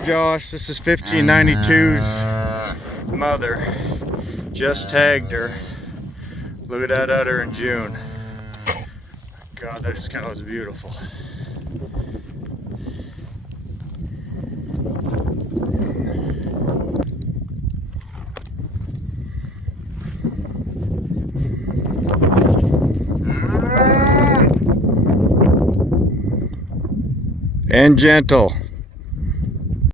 Josh, this is 1592's mother. Just tagged her. Look at that udder in June. God, this cow is beautiful. And gentle.